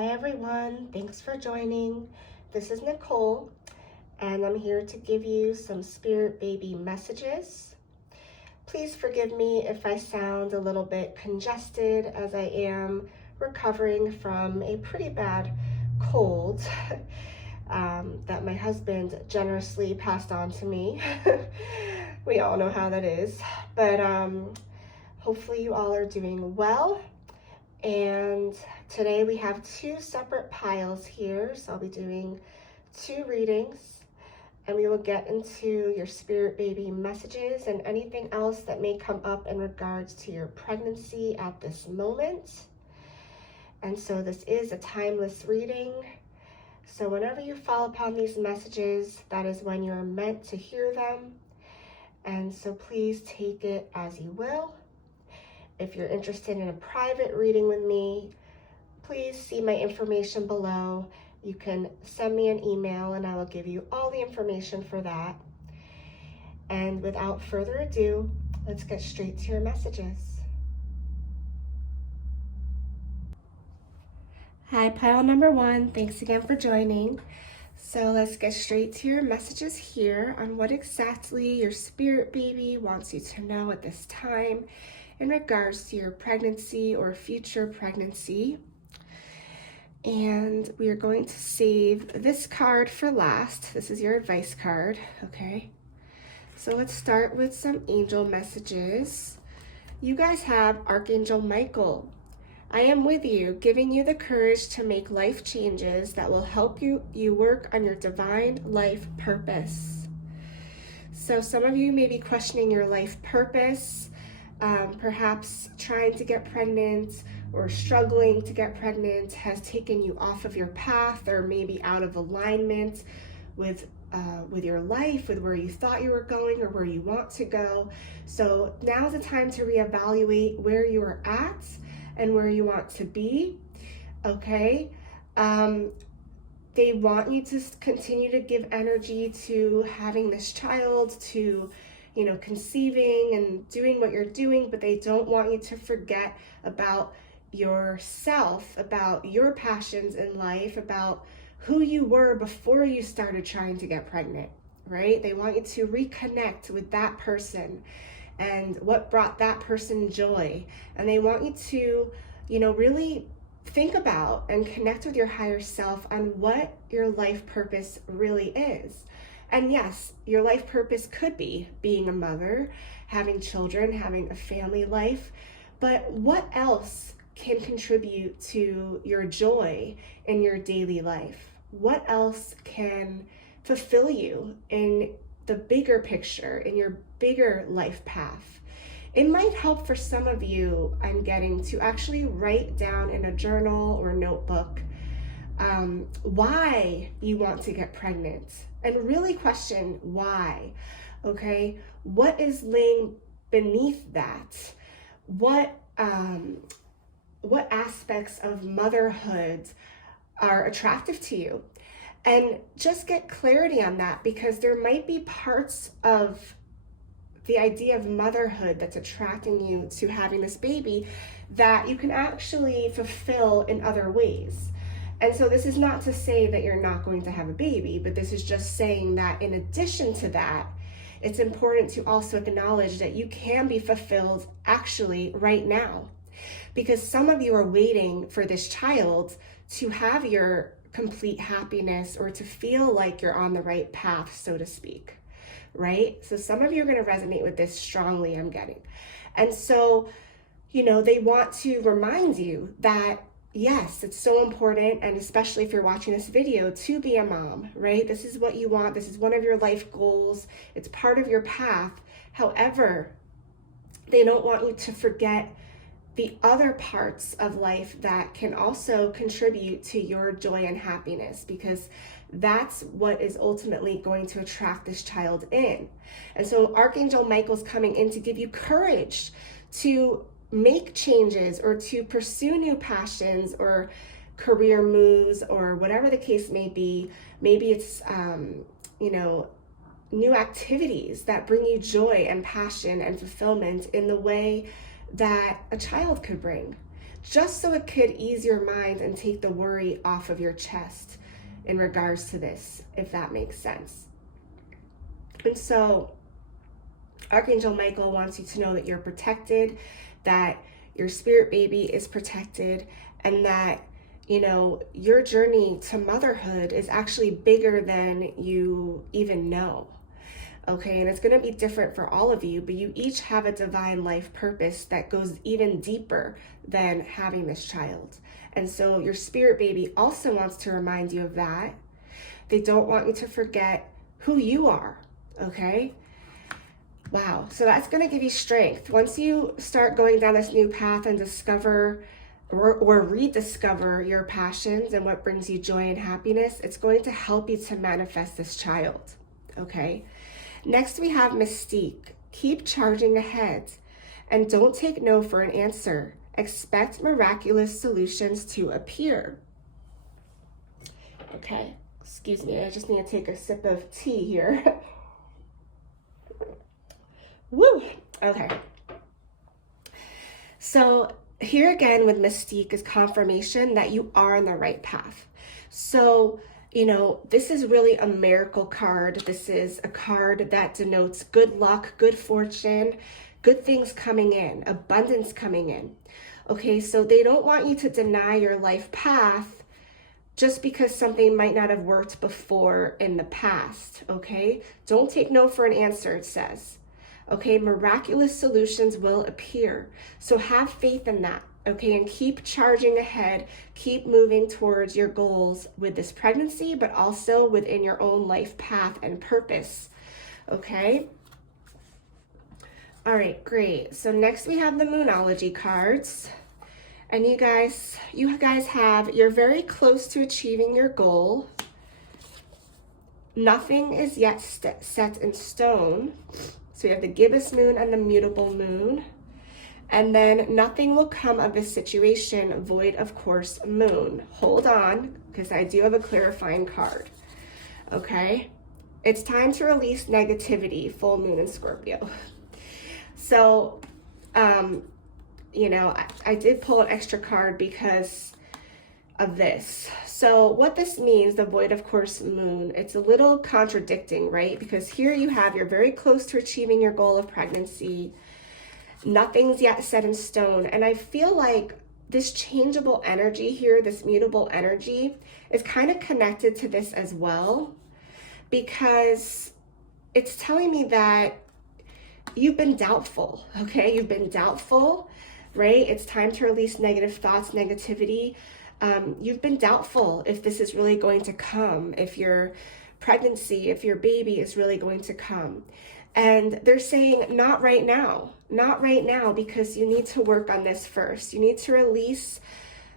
Hi everyone, thanks for joining. This is Nicole, and I'm here to give you some spirit baby messages. Please forgive me if I sound a little bit congested, as I am recovering from a pretty bad cold that my husband generously passed on to me. We all know how that is, but hopefully you all are doing well. And today we have two separate piles here, so I'll be doing two readings, and we will get into your spirit baby messages and anything else that may come up in regards to your pregnancy at this moment. And so this is a timeless reading, so whenever you fall upon these messages, that is when you're meant to hear them. And so please take it as you will. If you're interested in a private reading with me, please see my information below. You can send me an email and I will give you all the information for that. And without further ado, let's get straight to your messages. Hi, pile number one. Thanks again for joining. So let's get straight to your messages here on what exactly your spirit baby wants you to know at this time in regards to your pregnancy or future pregnancy. And we are going to save this card for last. This is your advice card, okay? So let's start with some angel messages. You guys have Archangel Michael. I am with you, giving you the courage to make life changes that will help you work on your divine life purpose. So some of you may be questioning your life purpose, perhaps trying to get pregnant or struggling to get pregnant has taken you off of your path, or maybe out of alignment with your life, with where you thought you were going or where you want to go. So now's the time to reevaluate where you are at and where you want to be, okay? They want you to continue to give energy to having this child, to conceiving and doing what you're doing, but they don't want you to forget about yourself, about your passions in life, about who you were before you started trying to get pregnant, right? They want you to reconnect with that person and what brought that person joy. And they want you to, really think about and connect with your higher self on what your life purpose really is. And yes, your life purpose could be being a mother, having children, having a family life, but what else can contribute to your joy in your daily life? What else can fulfill you in the bigger picture, in your bigger life path? It might help for some of you, I'm getting, to actually write down in a journal or notebook why you want to get pregnant, and really question why, okay? What is laying beneath that? What aspects of motherhood are attractive to you? And just get clarity on that, because there might be parts of the idea of motherhood that's attracting you to having this baby that you can actually fulfill in other ways. And so this is not to say that you're not going to have a baby, but this is just saying that in addition to that, it's important to also acknowledge that you can be fulfilled actually right now. Because some of you are waiting for this child to have your complete happiness, or to feel like you're on the right path, so to speak, right? So some of you are going to resonate with this strongly, I'm getting. And so, they want to remind you that yes, it's so important, and especially if you're watching this video, to be a mom, right? This is what you want. This is one of your life goals. It's part of your path. However, they don't want you to forget the other parts of life that can also contribute to your joy and happiness, because that's what is ultimately going to attract this child in. And so Archangel Michael's coming in to give you courage to make changes, or to pursue new passions or career moves, or whatever the case may be. Maybe it's, new activities that bring you joy and passion and fulfillment in the way that a child could bring. just so it could ease your mind and take the worry off of your chest in regards to this, if that makes sense. And so Archangel Michael wants you to know that you're protected, that your spirit baby is protected, and that, you know, your journey to motherhood is actually bigger than you even know. Okay, and it's going to be different for all of you, but you each have a divine life purpose that goes even deeper than having this child. And so your spirit baby also wants to remind you of that. They don't want you to forget who you are, okay? Wow, so that's going to give you strength. Once you start going down this new path and discover or rediscover your passions and what brings you joy and happiness, it's going to help you to manifest this child, okay? Next, we have Mystique. Keep charging ahead and don't take no for an answer. Expect miraculous solutions to appear. Okay, excuse me, I just need to take a sip of tea here. Woo, okay. So here again with Mystique is confirmation that you are on the right path. So, you know, this is really a miracle card. This is a card that denotes good luck, good fortune, good things coming in, abundance coming in. Okay, so they don't want you to deny your life path just because something might not have worked before in the past, okay? Don't take no for an answer, it says. Okay, miraculous solutions will appear. So have faith in that. Okay, and keep charging ahead, keep moving towards your goals with this pregnancy, but also within your own life path and purpose, okay? All right, great. So next we have the Moonology cards, and you guys have, you're very close to achieving your goal. Nothing is yet set in stone. So we have the gibbous moon and the mutable moon. And then nothing will come of this situation, void of course moon. Hold on, because I do have a clarifying card. Okay, it's time to release negativity, full moon in Scorpio. So, you know, I did pull an extra card because of this. So what this means, the void of course moon, it's a little contradicting, right? Because here you have, you're very close to achieving your goal of pregnancy. Nothing's yet set in stone. And I feel like this changeable energy here, this mutable energy, is kind of connected to this as well, because it's telling me that you've been doubtful, okay? You've been doubtful, right? It's time to release negative thoughts, negativity. You've been doubtful if this is really going to come, if your pregnancy, if your baby is really going to come. And they're saying, not right now, because you need to work on this first. You need to release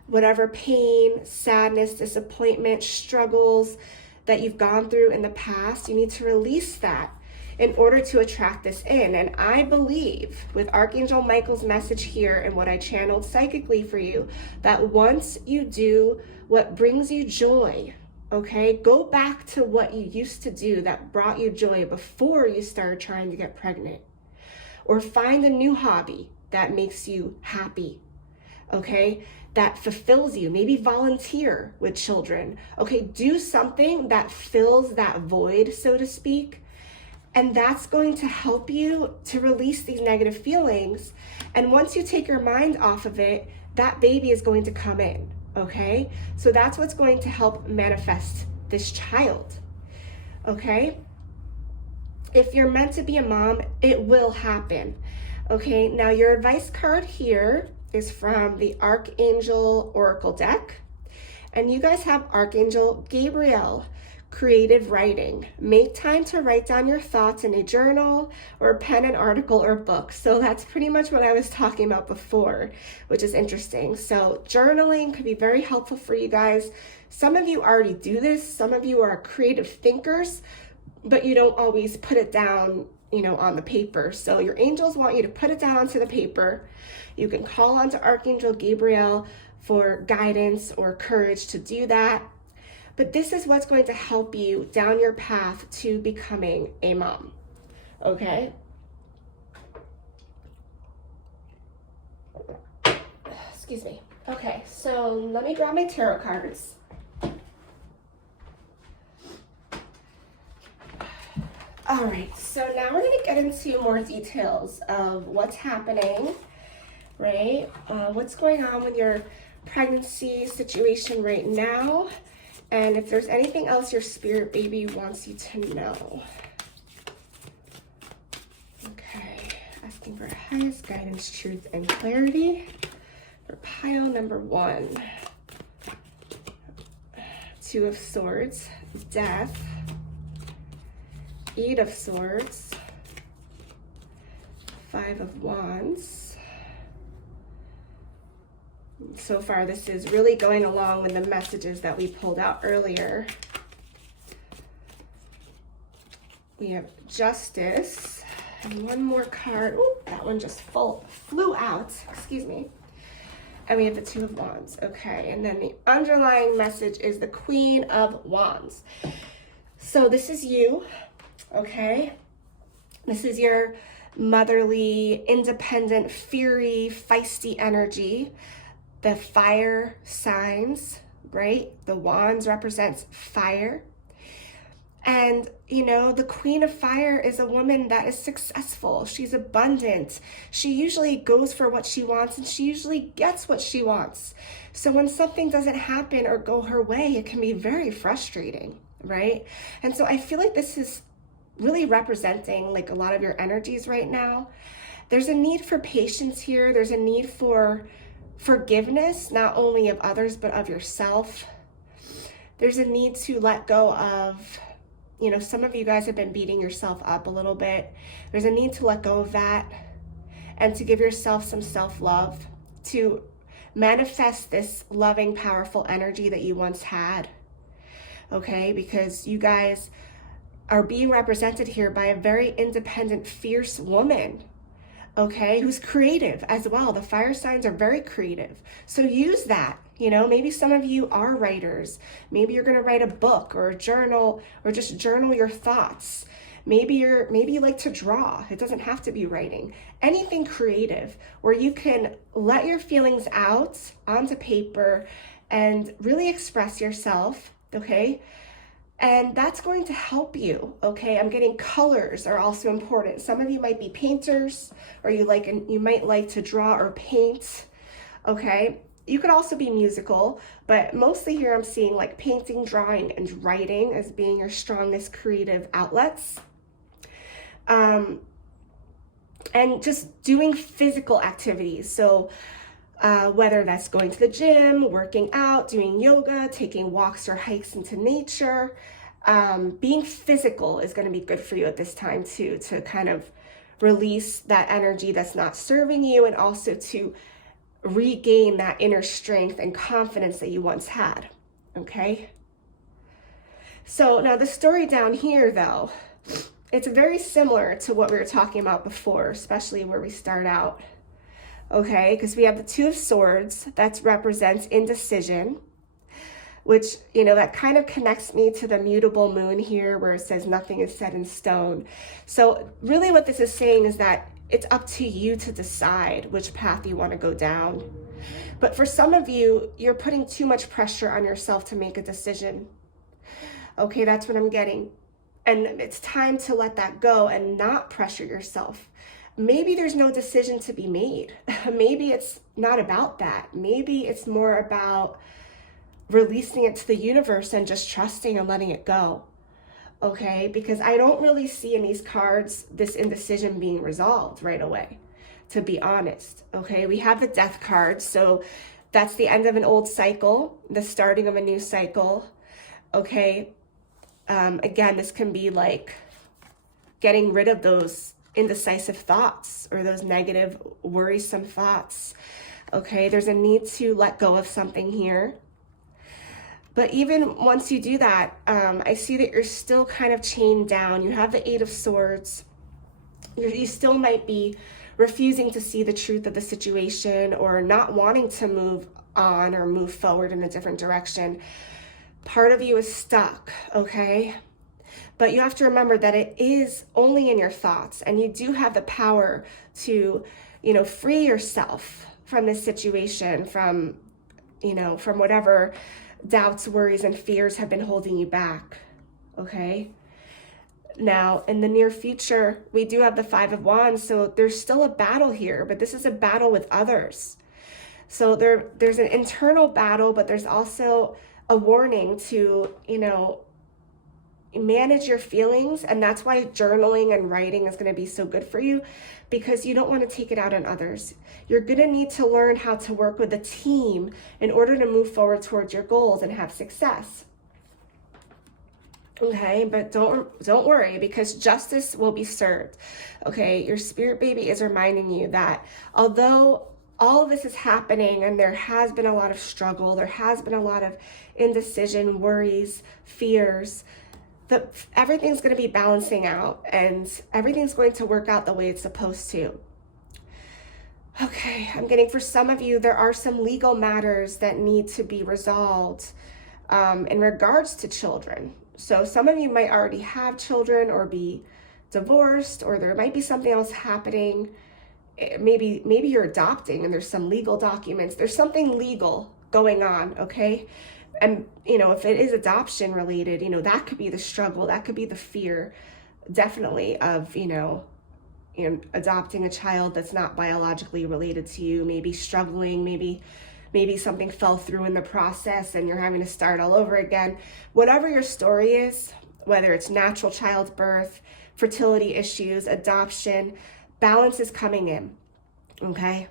whatever pain, sadness, disappointment, struggles that you've gone through in the past. You need to release that in order to attract this in. And I believe with Archangel Michael's message here and what I channeled psychically for you, that once you do what brings you joy, okay, go back to what you used to do that brought you joy before you started trying to get pregnant. Or find a new hobby that makes you happy, okay, that fulfills you. Maybe volunteer with children. Okay, do something that fills that void, so to speak. And that's going to help you to release these negative feelings. And once you take your mind off of it, that baby is going to come in. Okay, so that's what's going to help manifest this child. Okay, if you're meant to be a mom, it will happen. Okay, now your advice card here is from the Archangel Oracle deck, and you guys have Archangel Gabriel. Creative writing. Make time to write down your thoughts in a journal or pen an article or book. So that's pretty much what I was talking about before, which is interesting. So journaling could be very helpful for you guys. Some of you already do this. Some of you are creative thinkers, but you don't always put it down, you know, on the paper. So your angels want you to put it down onto the paper. You can call on to Archangel Gabriel for guidance or courage to do that. But this is what's going to help you down your path to becoming a mom, okay? Excuse me. Okay, so let me grab my tarot cards. All right, so now we're going to get into more details of what's happening, right? What's going on with your pregnancy situation right now, and if there's anything else your spirit baby wants you to know. Okay, asking for highest guidance, truth, and clarity for pile number 1. 2 of Swords, Death, 8 of Swords, 5 of Wands. So far, this is really going along with the messages that we pulled out earlier. We have Justice, and one more card. Ooh, that one just flew out, excuse me. And we have the 2 of Wands, okay. And then the underlying message is the Queen of Wands. So this is you, okay? This is your motherly, independent, fiery, feisty energy. The fire signs, right? The Wands represents fire. And, you know, the Queen of Fire is a woman that is successful. She's abundant. She usually goes for what she wants, and she usually gets what she wants. So when something doesn't happen or go her way, it can be very frustrating, right? And so I feel like this is really representing like a lot of your energies right now. There's a need for patience here. There's a need for forgiveness, not only of others, but of yourself. There's a need to let go of, you know, some of you guys have been beating yourself up a little bit. There's a need to let go of that and to give yourself some self-love, to manifest this loving, powerful energy that you once had, okay? Because you guys are being represented here by a very independent, fierce woman, okay, who's creative as well. The fire signs are very creative. So use that. You know, maybe some of you are writers. Maybe you're going to write a book or a journal, or just journal your thoughts. Maybe you like to draw. It doesn't have to be writing. Anything creative where you can let your feelings out onto paper and really express yourself, okay? And that's going to help you, okay? I'm getting colors are also important. Some of you might be painters, or you might like to draw or paint, okay? You could also be musical, but mostly here I'm seeing like painting, drawing, and writing as being your strongest creative outlets. And just doing physical activities. So whether that's going to the gym, working out, doing yoga, taking walks or hikes into nature, being physical is going to be good for you at this time too, to kind of release that energy that's not serving you, and also to regain that inner strength and confidence that you once had, okay? So now the story down here though, it's very similar to what we were talking about before, especially where we start out, okay? Because we have the 2 of Swords, that represents indecision, which, you know, that kind of connects me to the mutable moon here where it says nothing is set in stone. So really what this is saying is that it's up to you to decide which path you want to go down. But for some of you, you're putting too much pressure on yourself to make a decision. Okay, that's what I'm getting. And it's time to let that go and not pressure yourself. Maybe there's no decision to be made. Maybe it's not about that. Maybe it's more about releasing it to the universe and just trusting and letting it go. Okay, because I don't really see in these cards this indecision being resolved right away, to be honest. Okay, we have the Death card, so that's the end of an old cycle, the starting of a new cycle. Okay, again, this can be like getting rid of those indecisive thoughts or those negative, worrisome thoughts. Okay, there's a need to let go of something here. But even once you do that, I see that you're still kind of chained down. You have the 8 of Swords. You still might be refusing to see the truth of the situation, or not wanting to move on or move forward in a different direction. Part of you is stuck, okay? But you have to remember that it is only in your thoughts, and you do have the power to, you know, free yourself from this situation, from from whatever doubts, worries, and fears have been holding you back, okay? Now, in the near future, we do have the Five of Wands, so there's still a battle here, but this is a battle with others. So there's an internal battle, but there's also a warning to, manage your feelings. And that's why journaling and writing is going to be so good for you, because you don't want to take it out on others. You're going to need to learn how to work with a team in order to move forward towards your goals and have success. Okay, but don't worry, because justice will be served. Okay, your spirit baby is reminding you that although all of this is happening and there has been a lot of struggle, there has been a lot of indecision, worries, fears, everything's going to be balancing out and everything's going to work out the way it's supposed to. Okay, I'm getting, for some of you, there are some legal matters that need to be resolved in regards to children. So some of you might already have children or be divorced, or there might be something else happening. Maybe you're adopting and there's some legal documents. There's something legal going on, okay? And, if it is adoption related, that could be the struggle. That could be the fear, definitely, of, adopting a child that's not biologically related to you, maybe struggling, maybe something fell through in the process and you're having to start all over again. Whatever your story is, whether it's natural childbirth, fertility issues, adoption, balance is coming in, okay?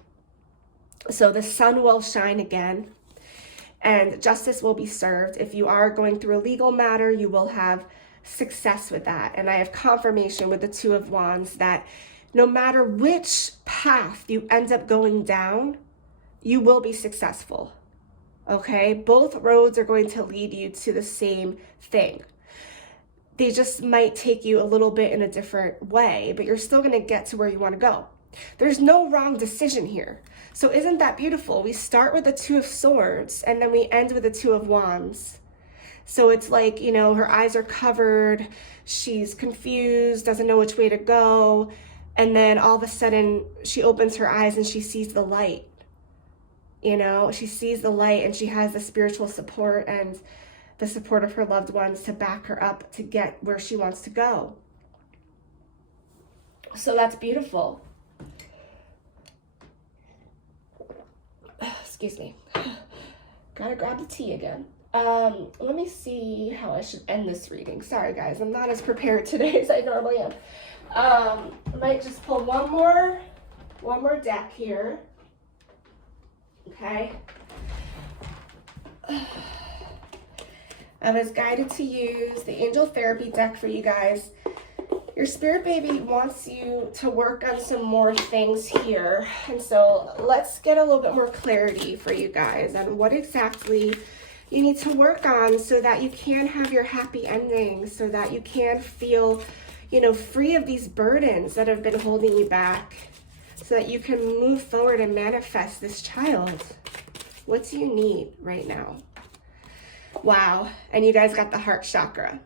So the sun will shine again and justice will be served. If you are going through a legal matter, you will have success with that. And I have confirmation with the Two of Wands that no matter which path you end up going down, you will be successful, okay? Both roads are going to lead you to the same thing. They just might take you a little bit in a different way, but you're still going to get to where you want to go. There's no wrong decision here. So isn't that beautiful? We start with the Two of Swords and then we end with the Two of Wands. So it's like, her eyes are covered, she's confused, doesn't know which way to go. And then all of a sudden she opens her eyes and she sees the light. She sees the light and she has the spiritual support and the support of her loved ones to back her up to get where she wants to go. So that's beautiful. Excuse me. Gotta grab the tea again. Let me see how I should end this reading. Sorry guys, I'm not as prepared today as I normally am. I might just pull one more deck here. Okay. I was guided to use the Angel Therapy deck for you guys. Your spirit baby wants you to work on some more things here. And so let's get a little bit more clarity for you guys on what exactly you need to work on so that you can have your happy ending, so that you can feel, free of these burdens that have been holding you back, so that you can move forward and manifest this child. What do you need right now? Wow. And you guys got the heart chakra.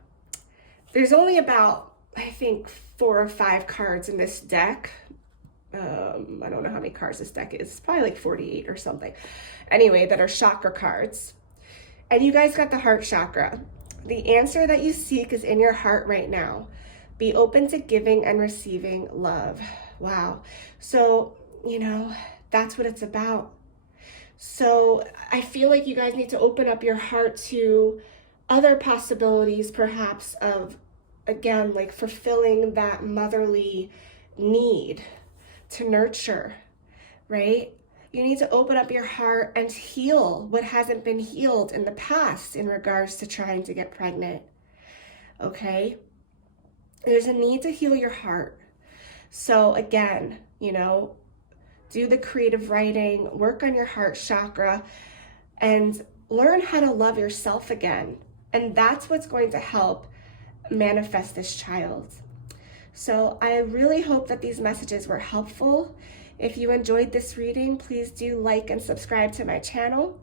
There's only about, I think, 4 or 5 cards in this deck. I don't know how many cards this deck is. It's probably like 48 or something. Anyway, that are chakra cards. And you guys got the heart chakra. The answer that you seek is in your heart right now. Be open to giving and receiving love. Wow. So, that's what it's about. So I feel like you guys need to open up your heart to other possibilities, perhaps, of, again, like fulfilling that motherly need to nurture, right? You need to open up your heart and heal what hasn't been healed in the past in regards to trying to get pregnant, okay? There's a need to heal your heart. So again, do the creative writing, work on your heart chakra, and learn how to love yourself again. And that's what's going to help manifest this child. So I really hope that these messages were helpful. If you enjoyed this reading, please do like and subscribe to my channel.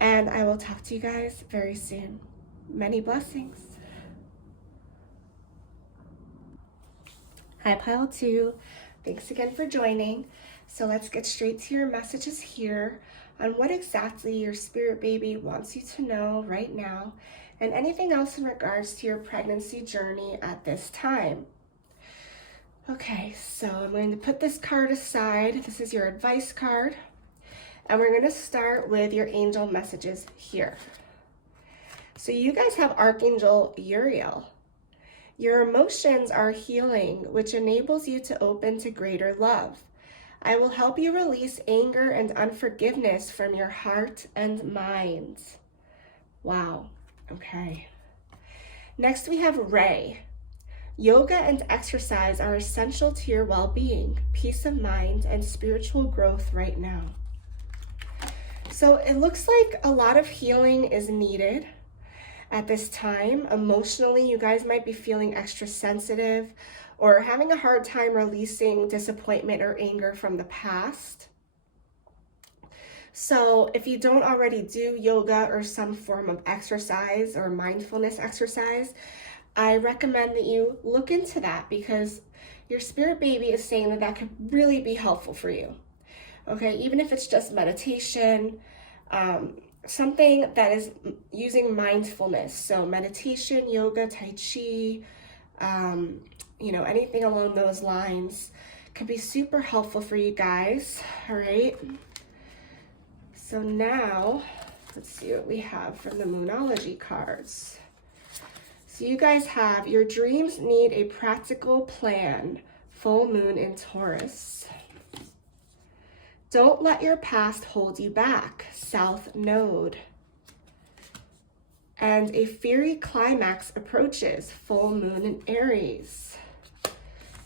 And I will talk to you guys very soon. Many blessings. Hi, Pile 2. Thanks again for joining. So let's get straight to your messages here on what exactly your spirit baby wants you to know right now, and anything else in regards to your pregnancy journey at this time. Okay, so I'm going to put this card aside. This is your advice card. And we're going to start with your angel messages here. So you guys have Archangel Uriel. Your emotions are healing, which enables you to open to greater love. I will help you release anger and unforgiveness from your heart and mind. Wow. Okay. Next we have Ray. Yoga and exercise are essential to your well-being, peace of mind, and spiritual growth right now. So it looks like a lot of healing is needed at this time. Emotionally, you guys might be feeling extra sensitive or having a hard time releasing disappointment or anger from the past. So if you don't already do yoga or some form of exercise or mindfulness exercise, I recommend that you look into that, because your spirit baby is saying that that could really be helpful for you. Okay, even if it's just meditation, something that is using mindfulness. So meditation, yoga, tai chi, anything along those lines could be super helpful for you guys. All right. So now let's see what we have from the Moonology cards. So you guys have, your dreams need a practical plan, full moon in Taurus. Don't let your past hold you back, South Node. And a fiery climax approaches, full moon in Aries.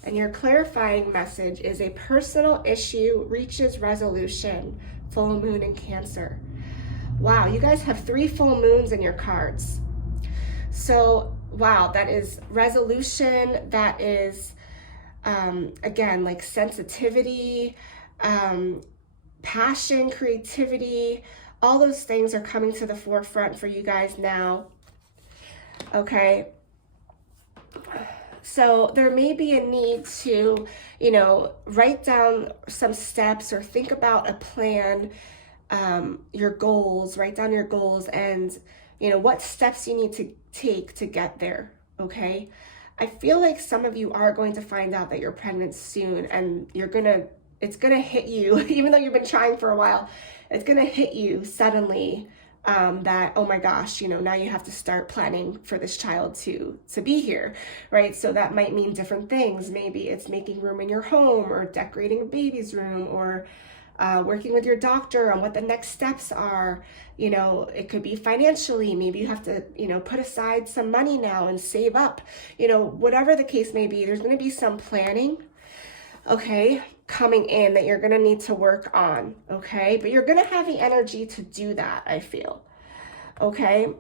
And your clarifying message is a personal issue reaches resolution, full moon in Cancer. Wow, you guys have 3 full moons in your cards. So, wow, that is resolution, that is, again, like sensitivity, passion, creativity, all those things are coming to the forefront for you guys now. Okay. So there may be a need to, write down some steps or think about a plan, your goals, write down your goals and, what steps you need to take to get there. Okay. I feel like some of you are going to find out that you're pregnant soon, and it's going to hit you, even though you've been trying for a while, it's going to hit you suddenly that, oh my gosh, now you have to start planning for this child to be here, right? So that might mean different things. Maybe it's making room in your home, or decorating a baby's room, or working with your doctor on what the next steps are. It could be financially. Maybe you have to, put aside some money now and save up, whatever the case may be, there's going to be some planning, okay, coming in that you're going to need to work on. Okay. But you're going to have the energy to do that, I feel. Okay.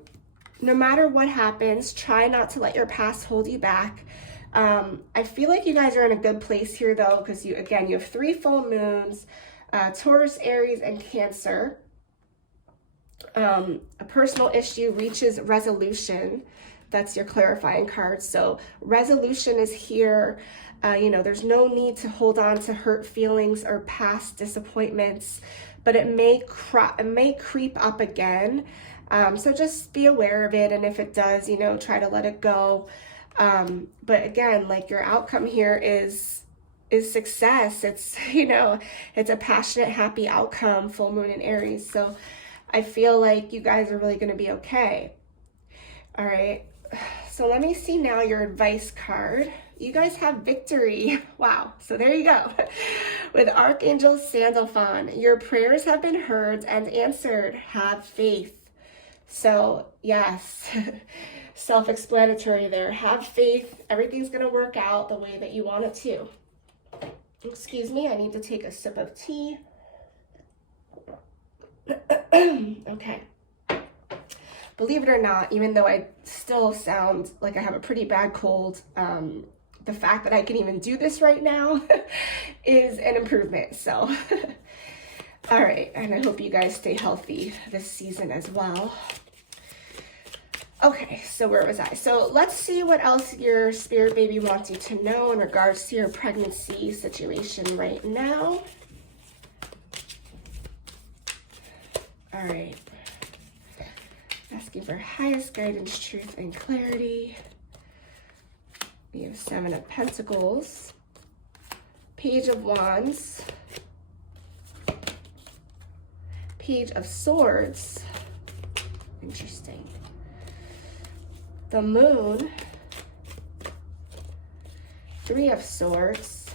No matter what happens, try not to let your past hold you back. I feel like you guys are in a good place here though, because you have 3 full moons, Taurus, Aries, and Cancer. A personal issue reaches resolution. That's your clarifying card. So resolution is here. There's no need to hold on to hurt feelings or past disappointments, but it may creep up again. So just be aware of it. And if it does, try to let it go. But again, like, your outcome here is success. It's, it's a passionate, happy outcome, full moon in Aries. So I feel like you guys are really going to be okay. All right. So let me see now your advice card. You guys have victory. Wow. So there you go. With Archangel Sandalphon, your prayers have been heard and answered. Have faith. So yes, self-explanatory there. Have faith. Everything's going to work out the way that you want it to. Excuse me. I need to take a sip of tea. Okay. Believe it or not, even though I still sound like I have a pretty bad cold, the fact that I can even do this right now is an improvement. So, all right. And I hope you guys stay healthy this season as well. Okay, so where was I? So let's see what else your spirit baby wants you to know in regards to your pregnancy situation right now. All right. Asking for highest guidance, truth, and clarity. We have 7 of Pentacles, Page of Wands, Page of Swords. Interesting. The Moon, 3 of Swords,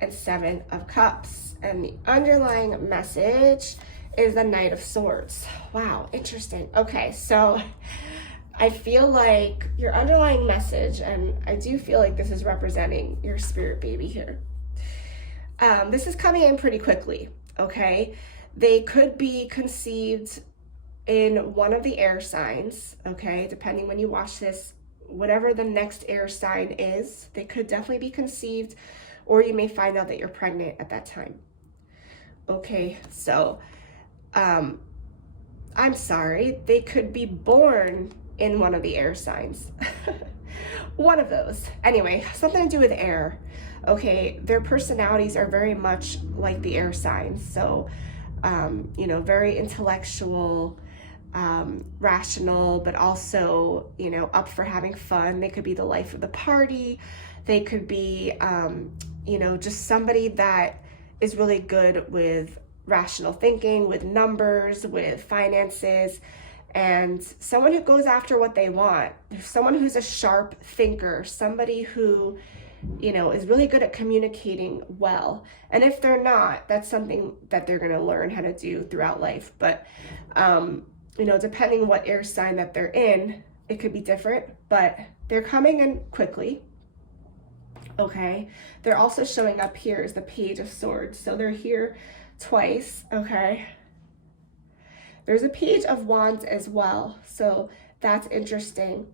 and 7 of Cups. And the underlying message is the Knight of Swords. Wow, interesting. Okay, so I feel like your underlying message, and I do feel like this is representing your spirit baby here. This is coming in pretty quickly, okay? They could be conceived in one of the air signs, okay? Depending when you watch this, whatever the next air sign is, they could definitely be conceived, or you may find out that you're pregnant at that time. Okay, so I'm sorry, they could be born in one of the air signs. One of those. Anyway, something to do with air. Okay, their personalities are very much like the air signs. So, you know, very intellectual, rational, but also, you know, up for having fun. They could be the life of the party. They could be, you know, just somebody that is really good with rational thinking, with numbers, with finances, and someone who goes after what they want. Someone who's a sharp thinker, somebody who, you know, is really good at communicating well. And if they're not, that's something that they're going to learn how to do throughout life. But, you know, depending what air sign that they're in, it could be different, but they're coming in quickly. Okay, they're also showing up here as the Page of Swords. So they're here twice, okay? There's a Page of Wands as well, so that's interesting.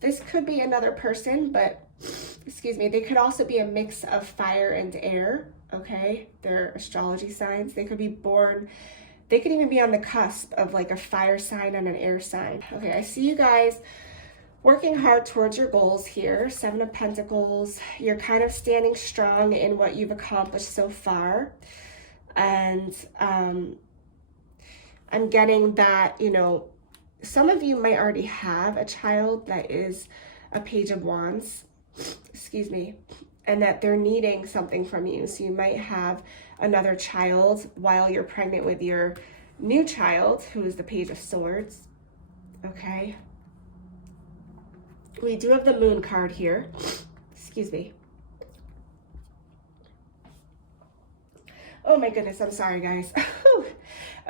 This could be another person, but, excuse me, they could also be a mix of fire and air, okay? They're astrology signs. They could be born, they could even be on the cusp of like a fire sign and an air sign. Okay, I see you guys working hard towards your goals here. 7 of Pentacles. You're kind of standing strong in what you've accomplished so far. And I'm getting that, you know, some of you might already have a child that is a Page of Wands, excuse me, and that they're needing something from you. So you might have another child while you're pregnant with your new child, who is the Page of Swords. Okay. We do have the Moon card here. Excuse me. Oh my goodness, I'm sorry guys.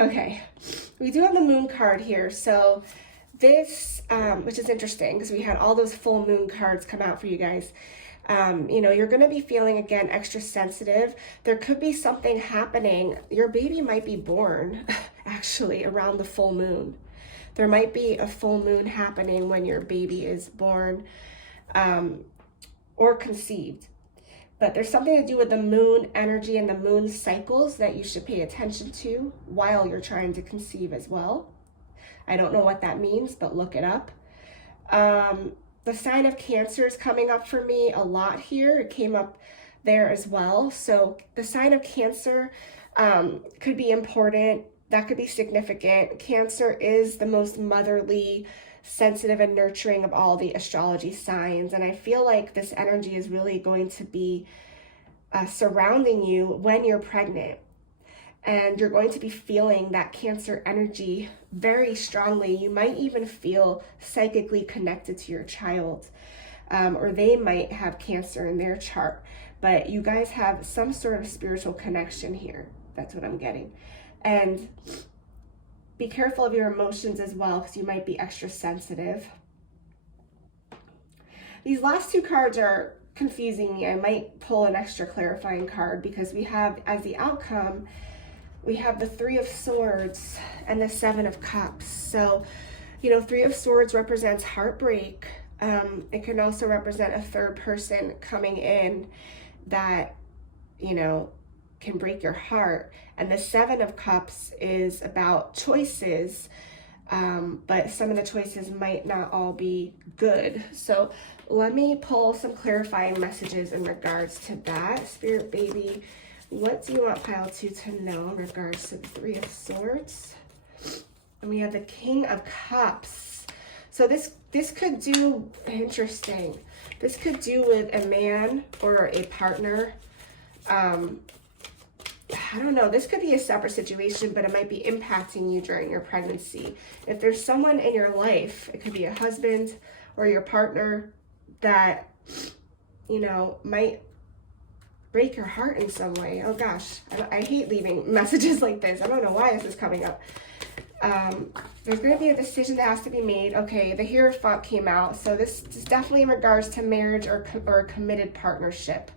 Okay, we do have the Moon card here. So this, which is interesting because we had all those full moon cards come out for you guys. You know, you're going to be feeling, again, extra sensitive. There could be something happening. Your baby might be born actually around the full moon. There might be a full moon happening when your baby is born or conceived. But there's something to do with the moon energy and the moon cycles that you should pay attention to while you're trying to conceive as well. I don't know what that means, but look it up. The sign of Cancer is coming up for me a lot here. It came up there as well. So the sign of Cancer could be important. That could be significant. Cancer is the most motherly, sensitive, and nurturing of all the astrology signs. And I feel like this energy is really going to be surrounding you when you're pregnant. And you're going to be feeling that Cancer energy very strongly. You might even feel psychically connected to your child, or they might have Cancer in their chart. But you guys have some sort of spiritual connection here. That's what I'm getting. And be careful of your emotions as well, because you might be extra sensitive. These last two cards are confusing me. I might pull an extra clarifying card because we have, as the outcome, we have the 3 of Swords and the 7 of Cups. So, you know, 3 of Swords represents heartbreak. It can also represent a third person coming in that, you know, can break your heart. And the 7 of Cups is about choices, but some of the choices might not all be good. So let me pull some clarifying messages in regards to that. Spirit baby, What do you want pile 2 to know in regards to the Three of Swords? And we have the King of Cups. So this could do, interesting. This could do with a man or a partner. I don't know, this could be a separate situation, but it might be impacting you during your pregnancy. If there's someone in your life, it could be a husband or your partner that, you know, might break your heart in some way. Oh gosh, I hate leaving messages like this. I don't know why this is coming up. There's going to be a decision that has to be made. Okay, the Hierophant came out. So this is definitely in regards to marriage or a committed partnership.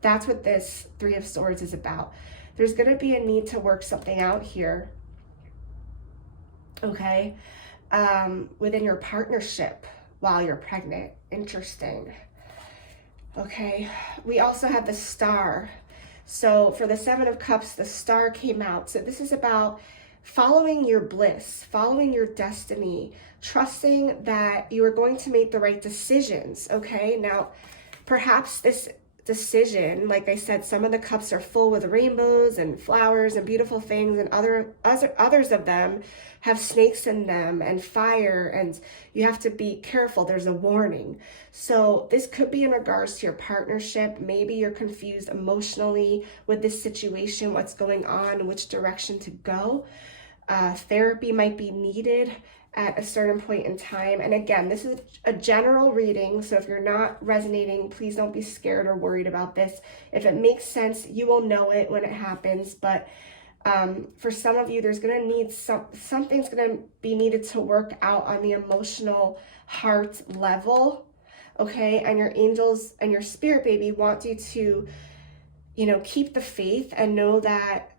That's what this Three of Swords is about. There's going to be a need to work something out here, okay, within your partnership while you're pregnant. Interesting. Okay, we also have the Star. So for the Seven of Cups, the Star came out. So this is about following your bliss, following your destiny, trusting that you are going to make the right decisions, okay? Now, perhaps this decision, like I said, some of the cups are full with rainbows and flowers and beautiful things, and others of them have snakes in them and fire, and you have to be careful. There's a warning. So this could be in regards to your partnership. Maybe you're confused emotionally with this situation, what's going on, which direction to go. Therapy might be needed at a certain point in time. And again, this is a general reading, so if you're not resonating, please don't be scared or worried about this. If it makes sense, you will know it when it happens. But for some of you, there's going to need something's going to be needed to work out on the emotional heart level, okay? And your angels and your spirit baby want you to, you know, keep the faith and know that,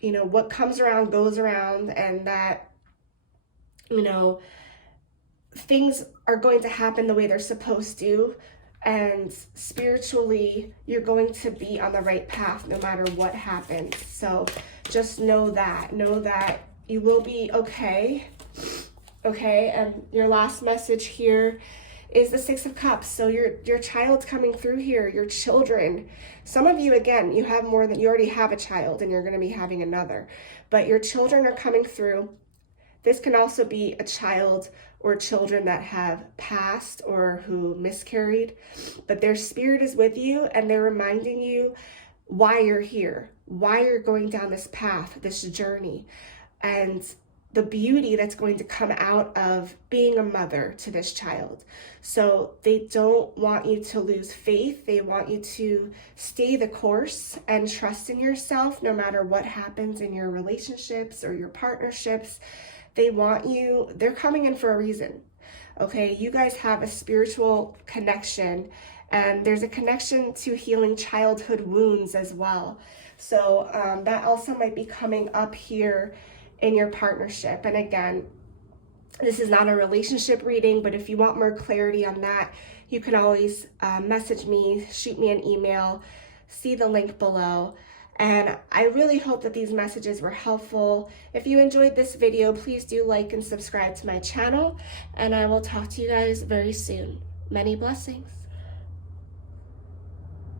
you know, what comes around goes around, and that, you know, things are going to happen the way they're supposed to, and spiritually you're going to be on the right path no matter what happens. So just know that you will be okay. Okay, and your last message here is the Six of Cups. So your child's coming through here, your children. Some of you, again, you already have a child and you're going to be having another, but your children are coming through. This can also be a child or children that have passed or who miscarried, but their spirit is with you and they're reminding you why you're here, why you're going down this path, this journey, and the beauty that's going to come out of being a mother to this child. So they don't want you to lose faith. They want you to stay the course and trust in yourself no matter what happens in your relationships or your partnerships. They're coming in for a reason. Okay, you guys have a spiritual connection, and there's a connection to healing childhood wounds as well. So that also might be coming up here in your partnership. And again, this is not a relationship reading, but if you want more clarity on that, you can always message me, shoot me an email, see the link below. And I really hope that these messages were helpful. If you enjoyed this video, please do like and subscribe to my channel, and I will talk to you guys very soon. Many blessings.